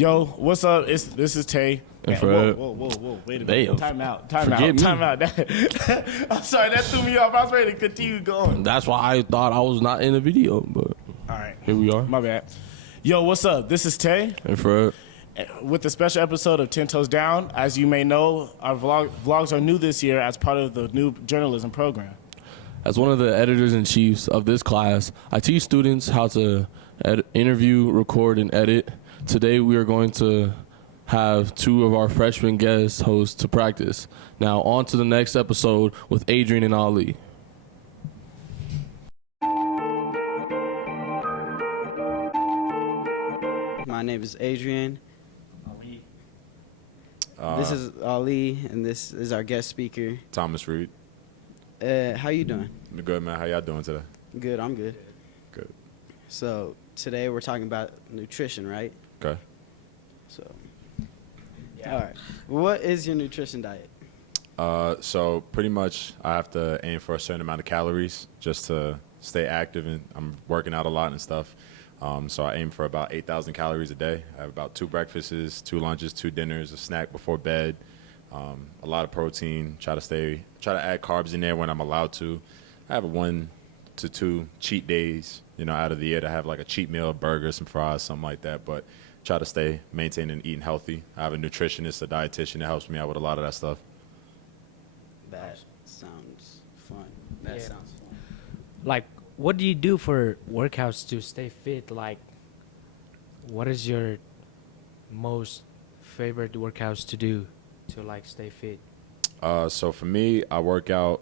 Yo, what's up? This is Tay. And Whoa. Wait a minute. Time out. I'm sorry, that threw me off. I was ready to continue going. That's why I thought I was not in the video, but All right. here we are. My bad. Yo, what's up? This is Tay And Fred, with a special episode of 10 Toes Down. As you may know, our vlogs are new this year as part of the new journalism program. as one of the editors-in-chiefs of this class, I teach students how to interview, record, and edit. Today we are going to have two of our freshman guest hosts to practice. Now on to the next episode with Adrian and Ali. My name is Adrian. This is Ali, and this is our guest speaker. Thomas Reed. How you doing? I'm good, man. How y'all doing today? Good, I'm good. Good. So today we're talking about nutrition, right? Okay. So, all right. What is your nutrition diet? So pretty much I have to aim for a certain amount of calories just to stay active, and I'm working out a lot and stuff. So I aim for about 8,000 calories a day. I have about 2 breakfasts, 2 lunches, 2 dinners, a snack before bed, a lot of protein. Try to add carbs in there when I'm allowed to. I have 1 to 2 cheat days, out of the year to have like a cheat meal, a burger, some fries, something like that. But try to maintain and eating healthy. I have a nutritionist, a dietitian that helps me out with a lot of that stuff. That sounds fun. That sounds fun. Like, what do you do for workouts to stay fit? Like, what is your most favorite workouts to do to like stay fit? So for me, I work out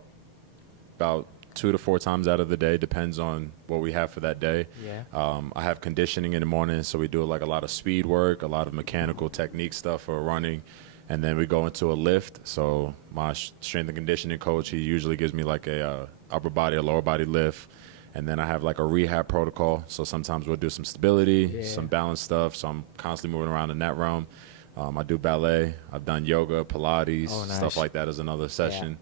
about 2 to 4 times out of the day, depends on what we have for that day. Yeah. I have conditioning in the morning, so we do like a lot of speed work, a lot of mechanical technique stuff for running, and then we go into a lift. So my strength and conditioning coach, he usually gives me like a upper body, a lower body lift, and then I have like a rehab protocol. So sometimes we'll do some stability, some balance stuff. So I'm constantly moving around in that realm. I do ballet. I've done yoga, Pilates, stuff like that as another session.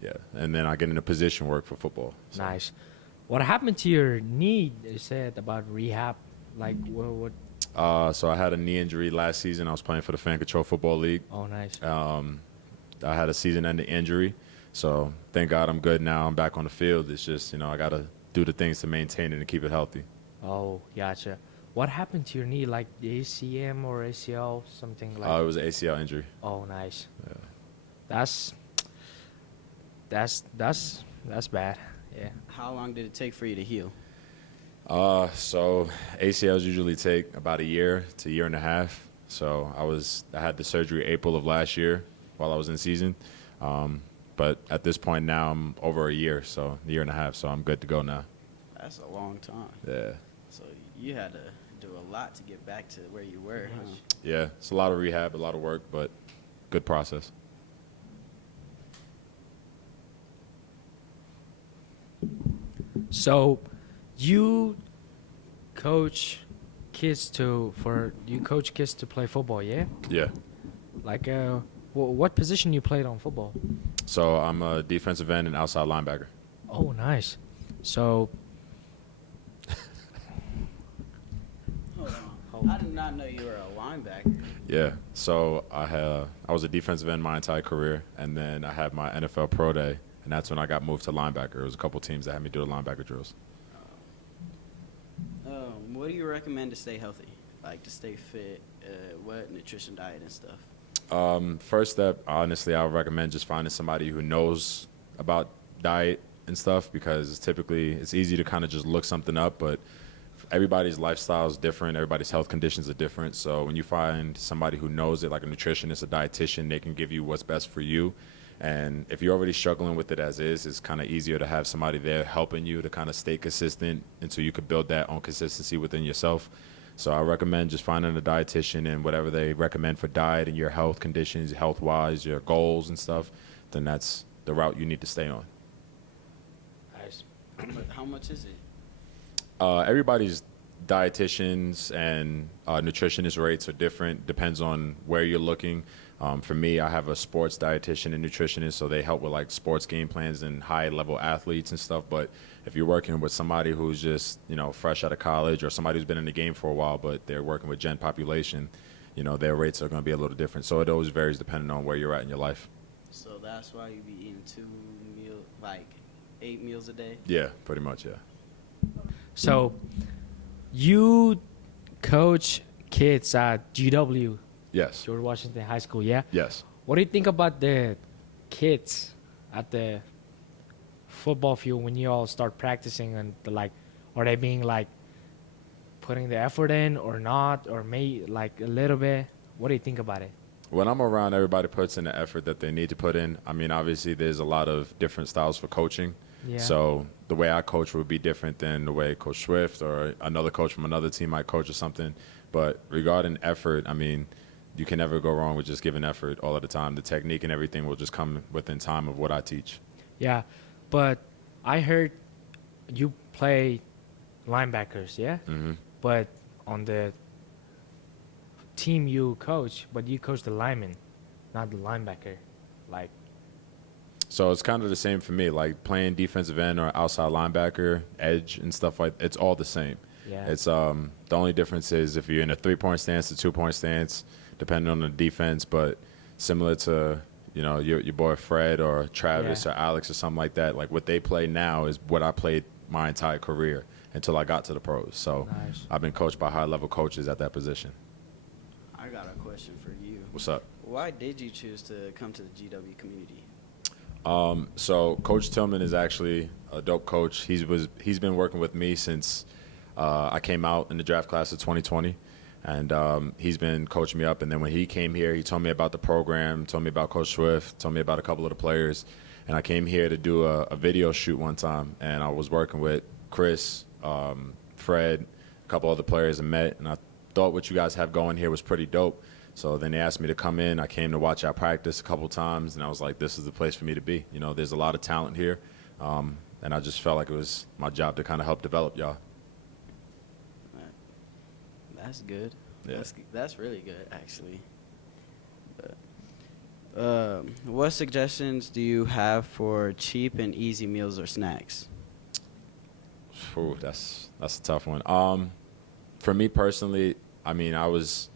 Yeah, and then I get into position work for football. So. Nice. What happened to your knee? You said about rehab. Like, what? So I had a knee injury last season. I was playing for the Fan Control Football League. Oh, nice. I had a season-ending injury. So thank God I'm good now. I'm back on the field. It's just, I got to do the things to maintain it and keep it healthy. Oh, gotcha. What happened to your knee? Like the ACM or ACL, something like? It was an ACL injury. Oh, nice. Yeah. That's bad. Yeah. How long did it take for you to heal? So ACLs usually take about a year to a year and a half. So I had the surgery April of last year while I was in season. But at this point now I'm over a year and a half. So I'm good to go now. That's a long time. Yeah. So you had to do a lot to get back to where you were, huh? Yeah. It's a lot of rehab, a lot of work, but good process. So, you coach kids to play football, yeah? Yeah. Like, what position you played on football? So I'm a defensive end and outside linebacker. Oh, nice. So, Hold on. I did not know you were a linebacker. Yeah. So I was a defensive end my entire career, and then I had my NFL Pro Day, and that's when I got moved to linebacker. There was a couple teams that had me do the linebacker drills. What do you recommend to stay healthy? Like to stay fit? What nutrition, diet, and stuff? First step, honestly, I would recommend just finding somebody who knows about diet and stuff, because typically it's easy to kind of just look something up, but everybody's lifestyle is different. Everybody's health conditions are different. So when you find somebody who knows it, like a nutritionist, a dietitian, they can give you what's best for you. And if you're already struggling with it as is, it's kind of easier to have somebody there helping you to kind of stay consistent until you could build that own consistency within yourself. So I recommend just finding a dietitian, and whatever they recommend for diet and your health conditions, health-wise, your goals and stuff, then that's the route you need to stay on. nice. How much is it? Everybody's dietitians and nutritionist rates are different. Depends on where you're looking. For me, I have a sports dietitian and nutritionist, so they help with like sports game plans and high-level athletes and stuff. But if you're working with somebody who's just fresh out of college, or somebody who's been in the game for a while, but they're working with gen population, their rates are going to be a little different. So it always varies depending on where you're at in your life. So that's why you be eating 8 meals a day. Yeah, pretty much, yeah. So, you coach kids at GW, Yes. George Washington High School, yeah? Yes. What do you think about the kids at the football field when you all start practicing and are they being putting the effort in or not, or maybe a little bit? What do you think about it? When I'm around, everybody puts in the effort that they need to put in. I mean, obviously, there's a lot of different styles for coaching. Yeah. So the way I coach would be different than the way Coach Swift or another coach from another team might coach or something. But regarding effort, I mean, you can never go wrong with just giving effort all of the time. The technique and everything will just come within time of what I teach. Yeah, but I heard you play linebackers, yeah? Mm-hmm. But on the team you coach, but you coach the lineman, not the linebacker. So it's kind of the same for me, like playing defensive end or outside linebacker, edge and stuff it's all the same. Yeah. It's the only difference is if you're in a 3-point stance, a 2-point stance, depending on the defense, but similar to, your boy Fred or Travis or Alex or something like that, like what they play now is what I played my entire career until I got to the pros. So Nice. I've been coached by high-level coaches at that position. I got a question for you. What's up? Why did you choose to come to the GW community? So Coach Tillman is actually a dope coach. He's been working with me since I came out in the draft class of 2020, and he's been coaching me up. And then when he came here, he told me about the program, told me about Coach Swift, told me about a couple of the players. And I came here to do a video shoot one time, and I was working with Chris, Fred, a couple other players I met, and I thought what you guys have going here was pretty dope. So then they asked me to come in. I came to watch our practice a couple times, and I was like, this is the place for me to be. There's a lot of talent here, and I just felt like it was my job to kind of help develop y'all. That's good. Yeah. That's really good, actually. But, what suggestions do you have for cheap and easy meals or snacks? Ooh, that's a tough one. For me personally, I mean, I just,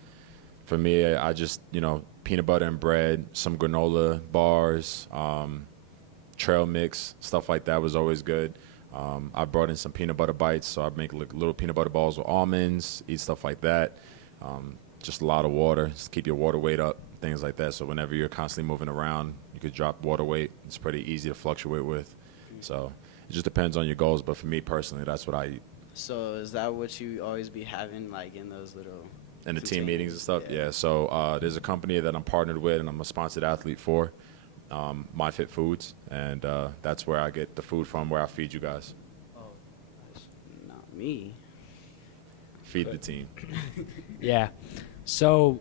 peanut butter and bread, some granola bars, trail mix, stuff like that was always good. I brought in some peanut butter bites, so I make little peanut butter balls with almonds, eat stuff like that. Just a lot of water, just keep your water weight up, things like that. So whenever you're constantly moving around, you could drop water weight. It's pretty easy to fluctuate with. So it just depends on your goals. But for me personally, that's what I eat. So is that what you always be having, in those little... And the team containers? meetings and stuff, yeah. So there's a company that I'm partnered with and I'm a sponsored athlete for, MyFit Foods, and that's where I get the food from, where I feed you guys. Oh, not me. Feed the team. Yeah. So,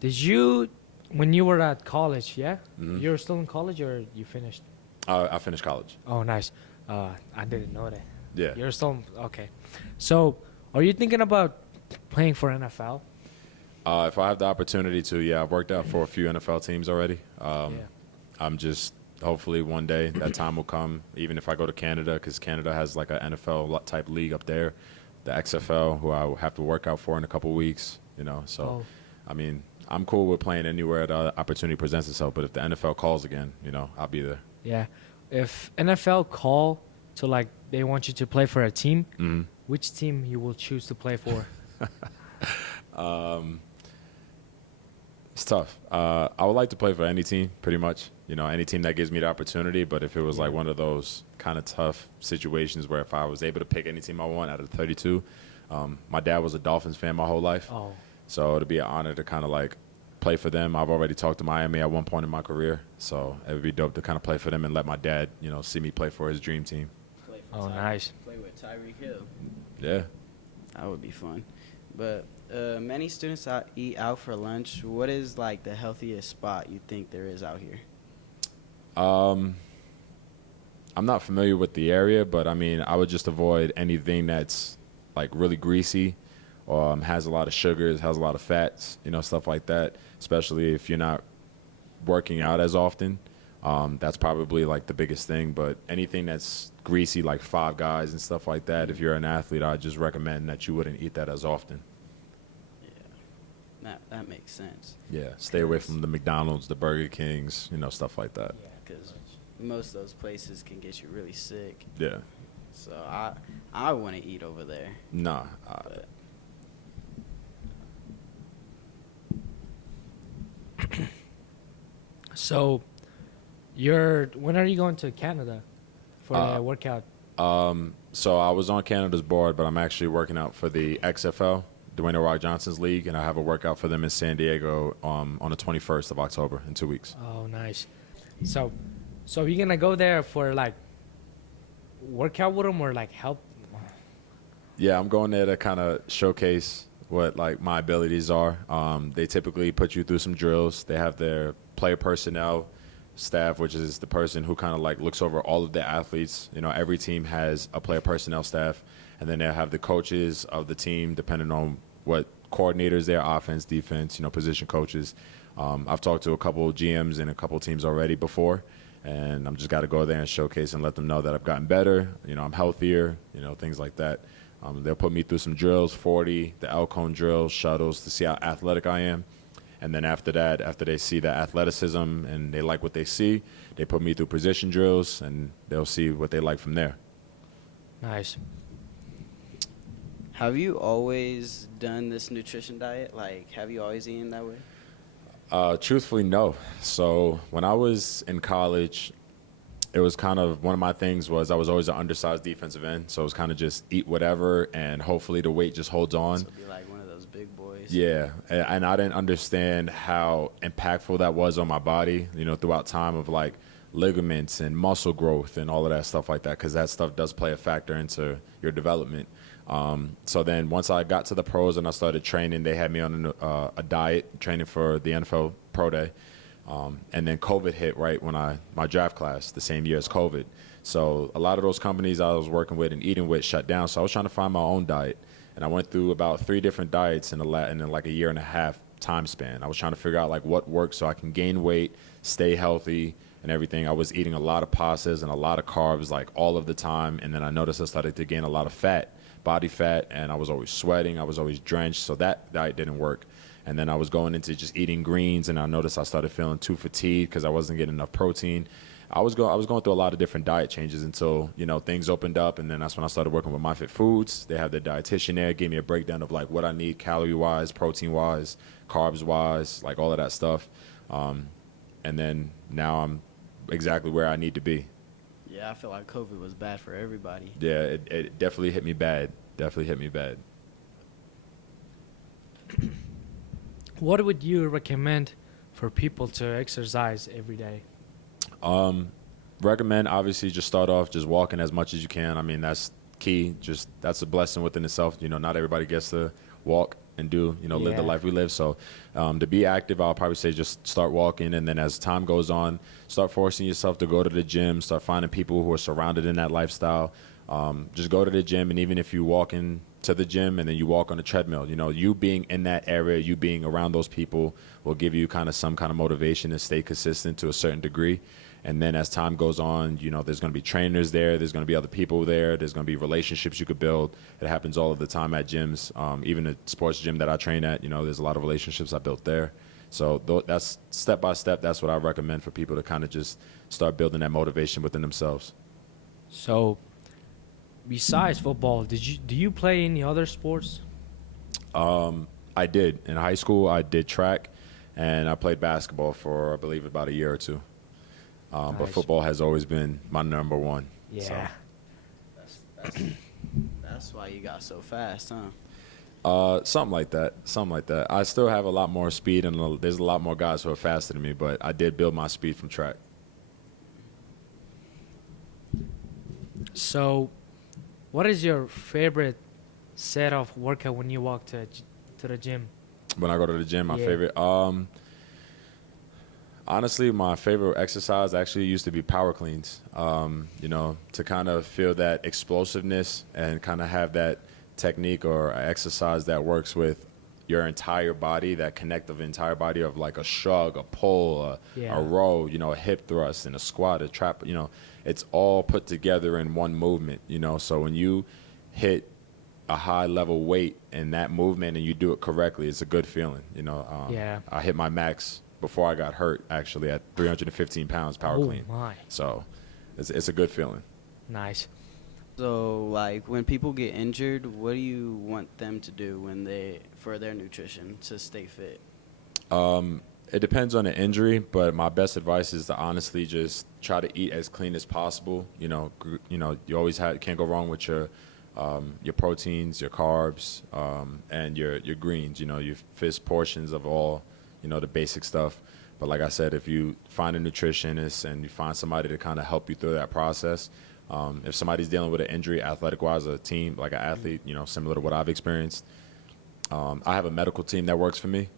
when you were at college, yeah? Mhm. You were still in college or you finished? I finished college. Oh, nice. I didn't know that. Yeah. You're still, okay. So, are you thinking about playing for NFL? If I have the opportunity to, yeah, I've worked out for a few NFL teams already. Yeah. I'm just, hopefully one day that time will come, even if I go to Canada, because Canada has like an NFL type league up there, the XFL, who I will have to work out for in a couple weeks, So, Oh. I mean, I'm cool with playing anywhere the opportunity presents itself, but if the NFL calls again, I'll be there. Yeah. If NFL call to they want you to play for a team, Mhm. which team you will choose to play for? It's tough. I would like to play for any team, pretty much. Any team that gives me the opportunity. But if it was like one of those kind of tough situations where if I was able to pick any team I want out of the 32, my dad was a Dolphins fan my whole life. Oh. So it'd be an honor to kind of play for them. I've already talked to Miami at one point in my career. So it would be dope to kind of play for them and let my dad, see me play for his dream team. Play for Oh, nice. Play with Tyreek Hill. Yeah. That would be fun. But many students eat out for lunch. What is the healthiest spot you think there is out here? I'm not familiar with the area, but I mean, I would just avoid anything that's really greasy or has a lot of sugars, has a lot of fats, stuff like that, especially if you're not working out as often. That's probably the biggest thing, but anything that's greasy, like Five Guys and stuff like that, if you're an athlete, I just recommend that you wouldn't eat that as often. That makes sense. Yeah, stay away from the McDonald's, the Burger Kings, stuff like that. Because most of those places can get you really sick. Yeah. So I want to eat over there. Nah. But So, when are you going to Canada for a workout? So I was on Canada's board, but I'm actually working out for the XFL, Dwayne The Rock Johnson's league, and I have a workout for them in San Diego on the 21st of October in 2 weeks. Oh, nice. So you're gonna go there for like workout with them or like help? Yeah, I'm going there to kind of showcase what like my abilities are. They typically put you through some drills. They have their player personnel staff, which is the person who kind of like looks over all of the athletes. Every team has a player personnel staff, and then they'll have the coaches of the team, depending on what coordinators they are, offense, defense, position coaches. I've talked to a couple GMs and a couple teams already before, and I'm just got to go there and showcase and let them know that I've gotten better. I'm healthier, things like that. They'll put me through some drills, 40, the Alcone drills, shuttles, to see how athletic I am. And then after that, after they see the athleticism and they like what they see, they put me through position drills, and they'll see what they like from there. Nice. have you always done this nutrition diet? Like, have you always eaten that way? Truthfully, no. So when I was in college, it was kind of one of my things was I was always an undersized defensive end. So it was kind of just eat whatever, and hopefully the weight just holds on. So be like one of those big boys. Yeah, and I didn't understand how impactful that was on my body, throughout time of like ligaments and muscle growth and all of that stuff like that, because that stuff does play a factor into your development. So then once I got to the pros and I started training, they had me on a diet, training for the NFL Pro Day. And then COVID hit right when my draft class, the same year as COVID. So a lot of those companies I was working with and eating with shut down. So I was trying to find my own diet. And I went through about 3 different diets in like a year and a half time span. I was trying to figure out like what works so I can gain weight, stay healthy and everything. I was eating a lot of pastas and a lot of carbs like all of the time. And then I noticed I started to gain a lot of fat, body fat, and I was always sweating. I was always drenched. So that diet didn't work. And then I was going into just eating greens, and I noticed I started feeling too fatigued because I wasn't getting enough protein. I was going through a lot of different diet changes until, things opened up, and then that's when I started working with MyFit Foods. They have their dietitian there, gave me a breakdown of like what I need calorie-wise, protein-wise, carbs-wise, like all of that stuff. And then now I'm exactly where I need to be. Yeah, I feel like COVID was bad for everybody. Yeah, it definitely hit me bad. Definitely hit me bad. What would you recommend for people to exercise every day? Recommend, obviously, just start off just walking as much as you can. I mean, that's key. Just that's a blessing within itself. Not everybody gets to walk and do, live the Yeah. life we live. So to be active, I'll probably say just start walking. And then as time goes on, start forcing yourself to go to the gym, start finding people who are surrounded in that lifestyle. Just go to the gym. And even if you walk in to the gym and then you walk on a treadmill, you being in that area, you being around those people will give you some kind of motivation to stay consistent to a certain degree. And then as time goes on, there's going to be trainers there. There's going to be other people there. There's going to be relationships you could build. It happens all of the time at gyms. Even the sports gym that I train at, there's a lot of relationships I built there. So that's step by step. That's what I recommend for people to kind of just start building that motivation within themselves. So, besides football, do you play any other sports? I did. In high school, I did track, and I played basketball for, I believe, about a year or two. But Nice. football has always been my number one. Yeah. So. That's why you got so fast, huh? Something like that. I still have a lot more speed, and there's a lot more guys who are faster than me, but I did build my speed from track. So, what is your favorite set of workout when you walk to the gym? When I go to the gym, my Yeah. favorite. Honestly, my favorite exercise actually used to be power cleans. To kind of feel that explosiveness and kind of have that technique or exercise that works with your entire body, that connective entire body of like a shrug, a pull, Yeah. a row, a hip thrust and a squat, a trap, it's all put together in one movement, So when you hit a high level weight in that movement and you do it correctly, it's a good feeling. You know, Yeah. I hit my max before I got hurt actually at 315 pounds power Oh clean. my. So it's a good feeling. Nice. So, like, when people get injured, what do you want them to do for their nutrition to stay fit? It depends on the injury, but my best advice is to honestly just try to eat as clean as possible. You know, you always can't go wrong with your proteins, your carbs, and your greens. You know, your fist portions of all, the basic stuff. But like I said, if you find a nutritionist and you find somebody to kind of help you through that process, if somebody's dealing with an injury, athletic-wise, a team like an athlete, similar to what I've experienced, I have a medical team that works for me.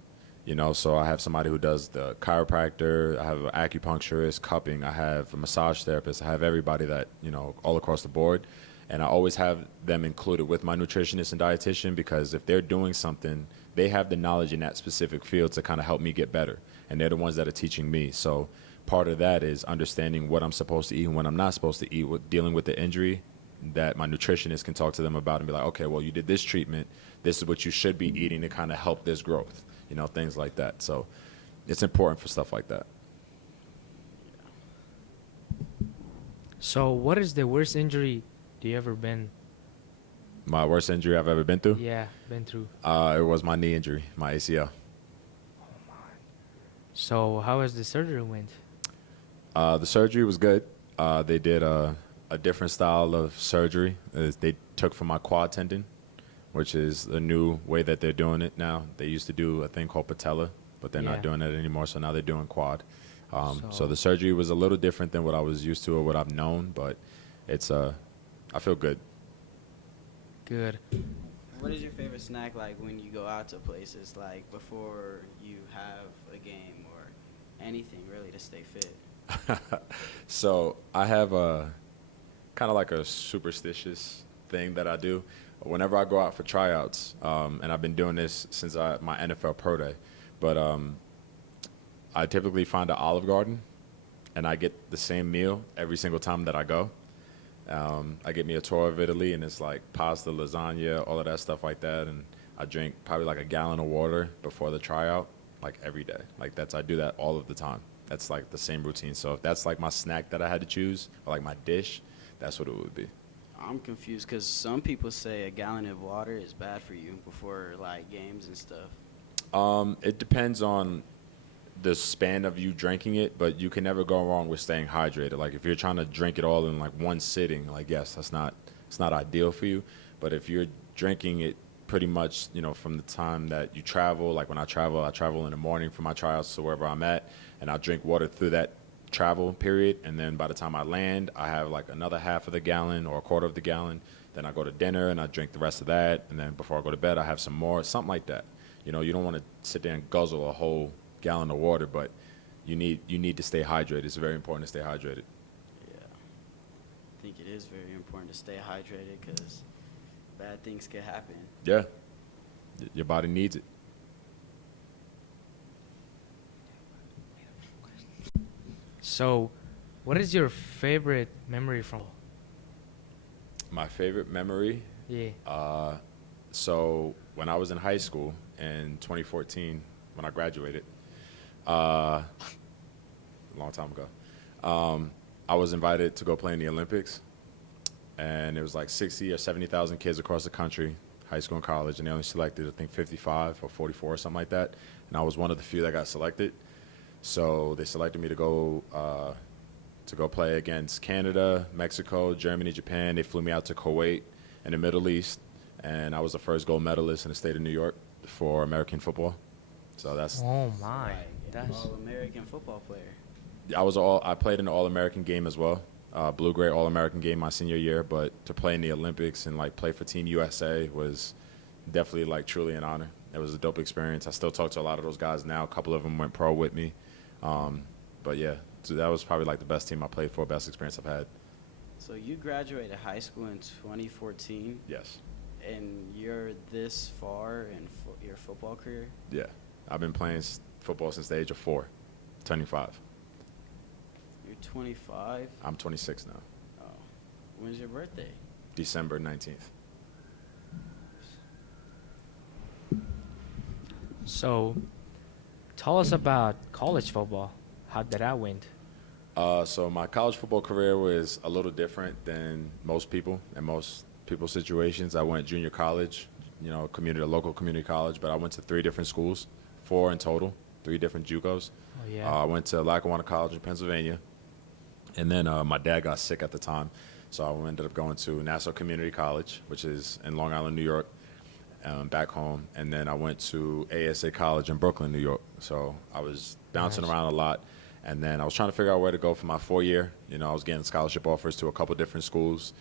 So I have somebody who does the chiropractor, I have an acupuncturist, cupping, I have a massage therapist, I have everybody that, all across the board. And I always have them included with my nutritionist and dietitian because if they're doing something, they have the knowledge in that specific field to kind of help me get better. And they're the ones that are teaching me. So part of that is understanding what I'm supposed to eat and what I'm not supposed to eat, with dealing with the injury, that my nutritionist can talk to them about and be like, okay, well, you did this treatment. This is what you should be eating to kind of help this growth. Things like that. So it's important for stuff like that. So, what is the worst injury you ever been? My worst injury I've ever been through? Yeah, been through. It was my knee injury, my ACL. So, how has the surgery went? The surgery was good. They did a different style of surgery. They took from my quad tendon, which is a new way that they're doing it now. They used to do a thing called patella, but they're Yeah. not doing it anymore, so now they're doing quad. So So- the surgery was a little different than what I was used to or what I've known, but I feel good. Good. What is your favorite snack like when you go out to places, like before you have a game or anything really to stay fit? So I have a kind of like a superstitious thing that I do. Whenever I go out for tryouts, and I've been doing this since my NFL Pro Day, but I typically find an Olive Garden, and I get the same meal every single time that I go. I get me a tour of Italy, and it's like pasta, lasagna, all of that stuff like that, and I drink probably like a gallon of water before the tryout, like every day. Like I do that all of the time. That's like the same routine. So if that's like my snack that I had to choose, or like my dish, that's what it would be. I'm confused because some people say a gallon of water is bad for you before like games and stuff. It depends on the span of you drinking it, but you can never go wrong with staying hydrated. Like if you're trying to drink it all in like one sitting, like yes, it's not ideal for you. But if you're drinking it pretty much, from the time that you travel, like when I travel in the morning for my tryouts to wherever I'm at, and I drink water through that travel period, and then by the time I land, I have like another half of the gallon or a quarter of the gallon. Then I go to dinner and I drink the rest of that, and then before I go to bed, I have some more, something like that. You don't want to sit there and guzzle a whole gallon of water, but you need to stay hydrated. It's very important to stay hydrated. Yeah, I think it is very important to stay hydrated because bad things can happen. Yeah, your body needs it. So, what is your favorite memory from? My favorite memory. Yeah. So when I was in high school in 2014, when I graduated, a long time ago, I was invited to go play in the Olympics, and it was like 60 or 70,000 kids across the country, high school and college, and they only selected, I think, 55 or 44 or something like that, and I was one of the few that got selected. So they selected me to go play against Canada, Mexico, Germany, Japan. They flew me out to Kuwait in the Middle East, and I was the first gold medalist in the state of New York for American football. So that's Oh my. Like an That's all-American football player. I played in the All-American game as well, blue-gray All-American game my senior year. But to play in the Olympics and like play for Team USA was definitely like truly an honor. It was a dope experience. I still talk to a lot of those guys now. A couple of them went pro with me, but yeah, so that was probably like the best team I played for, best experience I've had. So you graduated high school in 2014, Yes, and you're this far in your football career? yeah. I've been playing football since the age of 4, turning 5. You're 25? I'm 26 now. Oh. When's your birthday? December 19th. So, tell us about college football. How did that went? So my college football career was a little different than most people and most people's situations. I went junior college, a local community college, but I went to 3 different schools, 4 in total, 3 different JUCOs. Oh yeah. I went to Lackawanna College in Pennsylvania, and then my dad got sick at the time, so I ended up going to Nassau Community College, which is in Long Island, New York, back home. And then I went to ASA College in Brooklyn, New York. So I was bouncing Nice. around a lot. And then I was trying to figure out where to go for my 4 year. I was getting scholarship offers to a couple different schools.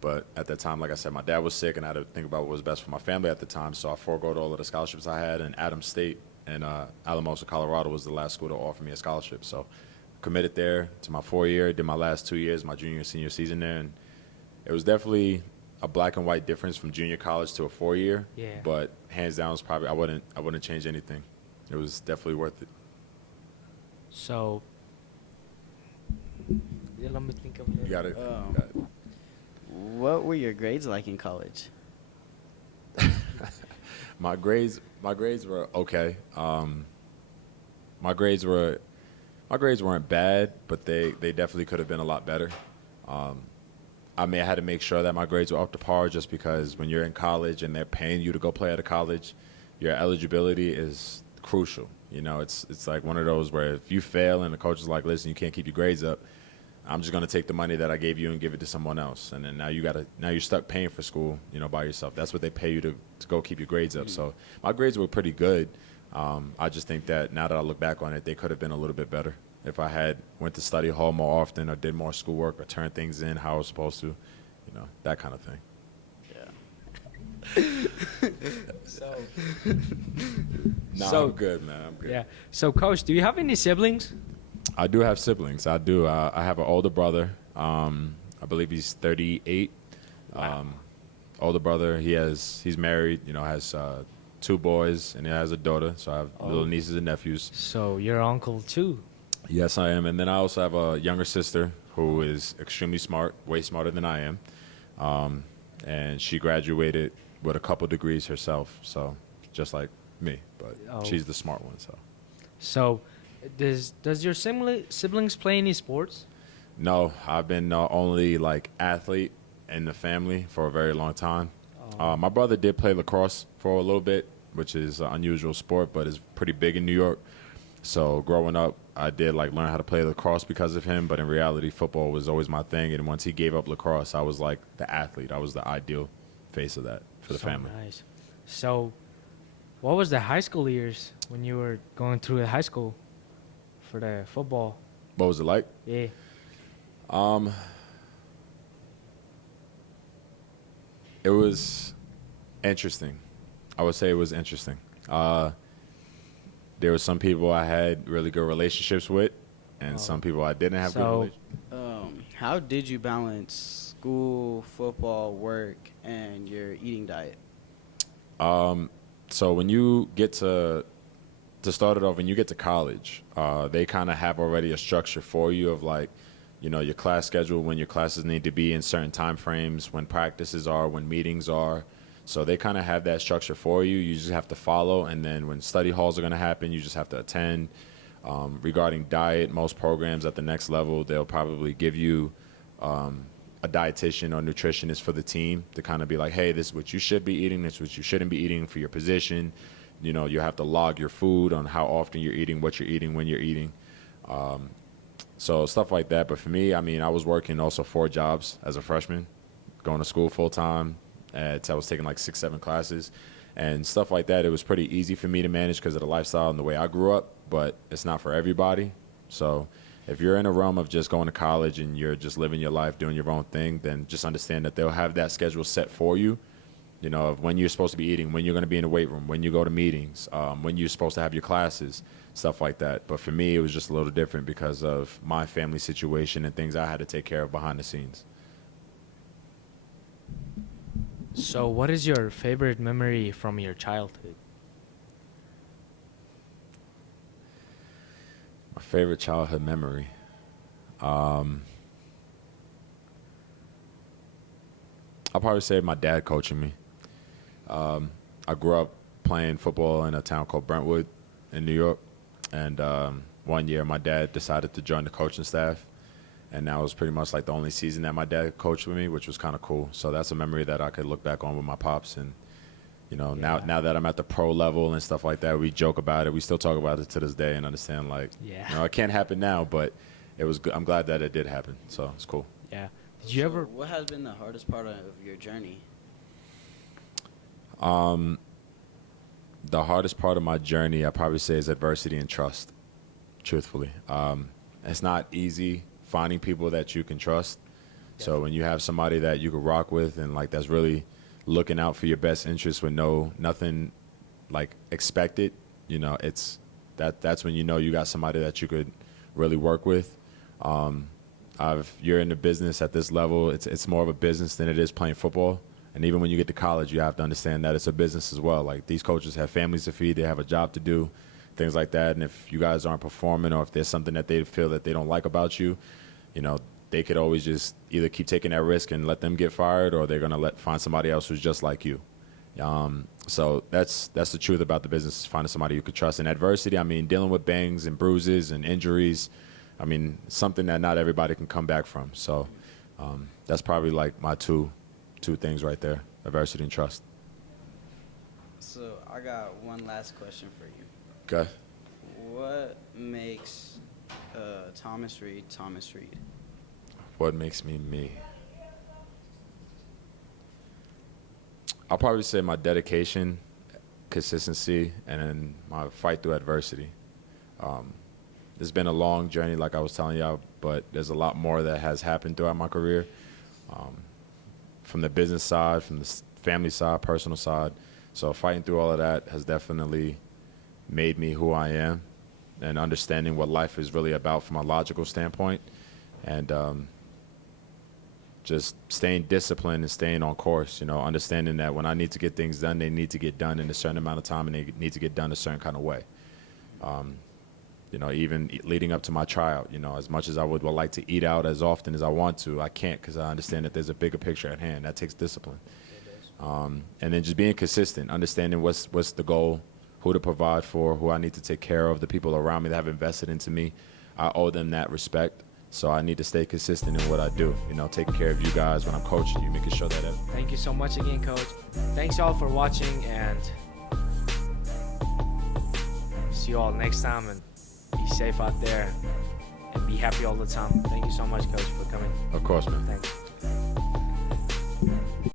But at that time, like I said, my dad was sick, and I had to think about what was best for my family at the time. So I forgoed all of the scholarships I had, and Adams State in Alamosa, Colorado was the last school to offer me a scholarship. So committed there to my 4 year, did my last 2 years, my junior and senior season there. And it was definitely a black and white difference from junior college to a 4 year. Yeah. But hands down, was probably I wouldn't change anything. It was definitely worth it. So, yeah, let me think of it. You got it. What were your grades like in college? My grades were okay. My grades weren't bad, but they definitely could have been a lot better. I had to make sure that my grades were up to par, just because when you're in college and they're paying you to go play at a college, your eligibility is crucial. It's like one of those where if you fail and the coach is like, listen, you can't keep your grades up, I'm just going to take the money that I gave you and give it to someone else. And then now you're stuck paying for school, by yourself. That's what they pay you to go keep your grades up. So my grades were pretty good. I just think that now that I look back on it, they could have been a little bit better if I had went to study hall more often, or did more schoolwork, or turned things in how I was supposed to, that kind of thing. So, No, I'm good, man. I'm good. yeah. So, Coach, do you have any siblings? I do have siblings. I do. I have an older brother. I believe he's 38. Older brother. He's married. Has 2 boys, and he has a daughter. So I have little nieces and nephews. So, your uncle too. Yes, I am. And then I also have a younger sister who is extremely smart, way smarter than I am. And she graduated with a couple degrees herself. So just like me, but Oh. she's the smart one. So, does your siblings play any sports? No, I've been the only athlete in the family for a very long time. My brother did play lacrosse for a little bit, which is an unusual sport, but is pretty big in New York. So growing up, I did learn how to play lacrosse because of him. But in reality, football was always my thing. And once he gave up lacrosse, I was like the athlete. I was the ideal face of that for the So family. Nice. So, what was the high school years when you were going through the high school for the football? What was it like? Yeah. It was interesting. I would say it was interesting. There were some people I had really good relationships with, and some people I didn't have good So- relationships. How did you balance school, football, work, and your eating diet? So when you get to start it off, when you get to college, they kind of have already a structure for you of your class schedule, when your classes need to be in certain time frames, when practices are, when meetings are. So they kind of have that structure for you. You just have to follow, and then when study halls are going to happen, you just have to attend. Regarding diet, most programs at the next level, they'll probably give you a dietitian or nutritionist for the team to kind of be like, hey, this is what you should be eating, this is what you shouldn't be eating for your position. You have to log your food on how often you're eating, what you're eating, when you're eating. So stuff like that. But for me, I was working also 4 jobs as a freshman, going to school full time. I was taking 6, 7 classes and stuff like that. It was pretty easy for me to manage because of the lifestyle and the way I grew up, but it's not for everybody. So if you're in a realm of just going to college and you're just living your life, doing your own thing, then just understand that they'll have that schedule set for you, of when you're supposed to be eating, when you're going to be in the weight room, when you go to meetings, when you're supposed to have your classes, stuff like that. But for me, it was just a little different because of my family situation and things I had to take care of behind the scenes. So, what is your favorite memory from your childhood? My favorite childhood memory. I'll probably say my dad coaching me. I grew up playing football in a town called Brentwood in New York. And one year, my dad decided to join the coaching staff. And that was pretty much like the only season that my dad coached with me, which was kind of cool. So that's a memory that I could look back on with my pops. And, you know, now that I'm at the pro level and stuff like that, we joke about it. We still talk about it to this day and understand, like, Yeah. you know, it can't happen now, but it was good. I'm glad that it did happen. So it's cool. Yeah. Did you ever? What has been the hardest part of your journey? The hardest part of my journey, I probably say, is adversity and trust, truthfully. It's not easy finding people that you can trust. So when you have somebody that you could rock with and like that's really looking out for your best interests with nothing like expected, you know, that's when you know you got somebody that you could really work with. You're in the business at this level. It's more of a business than it is playing football. And even when you get to college, you have to understand that it's a business as well. Like these coaches have families to feed, they have a job to do, things like that. And if you guys aren't performing or if there's something that they feel that they don't like about you, you know, they could always just either keep taking that risk and let them get fired, or they're gonna find somebody else who's just like you. So that's the truth about the business, is finding somebody you could trust. In adversity, I mean, dealing with bangs and bruises and injuries, I mean, something that not everybody can come back from. So that's probably like my two things right there: adversity and trust. So I got one last question for you. Okay. What makes Thomas Reed Thomas Reed? What makes me me? I'll probably say my dedication, consistency, and then my fight through adversity. It's been a long journey, like I was telling y'all, but there's a lot more that has happened throughout my career. From the business side, from the family side, personal side. So fighting through all of that has definitely made me who I am, and understanding what life is really about from a logical standpoint, and just staying disciplined and staying on course, you know, understanding that when I need to get things done, they need to get done in a certain amount of time, and they need to get done a certain kind of way. You know, even leading up to my tryout, you know, as much as I would like to eat out as often as I want to, I can't, because I understand that there's a bigger picture at hand. That takes discipline. And then just being consistent, understanding what's the goal, who to provide for, who I need to take care of, the people around me that have invested into me. I owe them that respect. So I need to stay consistent in what I do, you know, taking care of you guys when I'm coaching you, making sure that Thank you so much again, Coach. Thanks y'all for watching, and see you all next time, and be safe out there and be happy all the time. Thank you so much, Coach, for coming. Of course, man. Thanks.